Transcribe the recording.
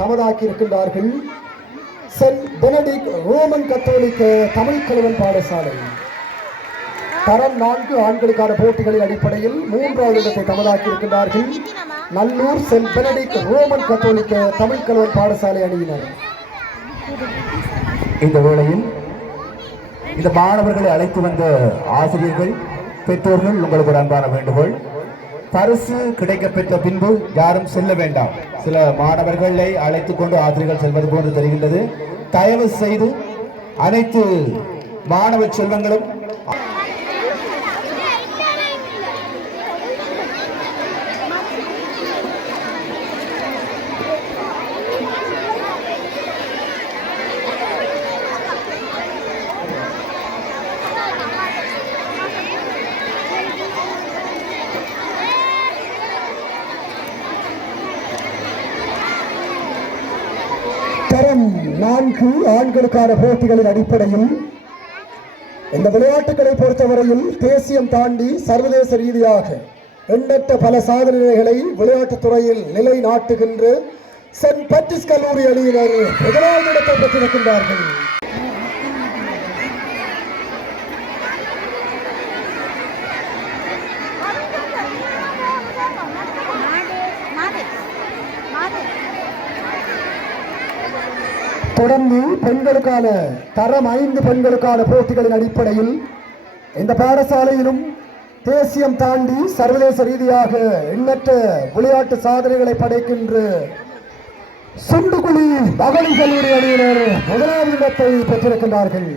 தமிழாக்கி இருக்கின்றார்கள் send Benedict Roman கத்தோலிக்க தமிழ் கலவன் பாடசாலை. தரம் நான்கு ஆண்களுக்கான போட்டிகளின் அடிப்படையில் மூன்றாவது இடத்தை தமிழாக்கி இருக்கின்றார்கள் நல்லூர் சென்ட் பெனடிக் ரோமன் கத்தோலிக்க தமிழ் கலவன் பாடசாலை அணியினர். இந்த வேளையில் இந்த மாணவர்களை அழைத்து வந்த ஆசிரியர்கள் பெற்றோர்கள் உங்களுக்கு ஒரு அன்பான வேண்டுகோள். பரிசு கிடைக்கப்பெற்ற பின்பு யாரும் செல்ல வேண்டாம். சில மாணவர்களை அழைத்துக் கொண்டு ஆசிரியர்கள் செல்வது போன்று தெரிகின்றது. தயவு செய்து அனைத்து மாணவ செல்வங்களும் தரம் நான்கு ஆண்களுக்கான போட்டிகளின் அடிப்படையில் இந்த விளையாட்டுகளை பொறுத்தவரையில் தேசியம் தாண்டி சர்வதேச ரீதியாக எண்ணற்ற பல சாதனைகளை விளையாட்டுத் துறையில் நிலைநாட்டுகின்ற சென்ட் பட்டிஸ் கல்லூரி அணியினர் முதலாவது இடத்தை பெற்றிருக்கின்றார்கள். தொடர்ந்து பெண்களுக்கான தரம் ஐந்து பெண்களுக்கான போட்டிகளின் அடிப்படையில் இந்த பாடசாலையிலும் தேசியம் தாண்டி சர்வதேச ரீதியாக எண்ணற்ற விளையாட்டு சாதனைகளை படைக்கின்ற சுண்டுகுழி மகளிர் கல்லூரி அணியினர் முதலாவது இடத்தை பெற்றிருக்கின்றார்கள்.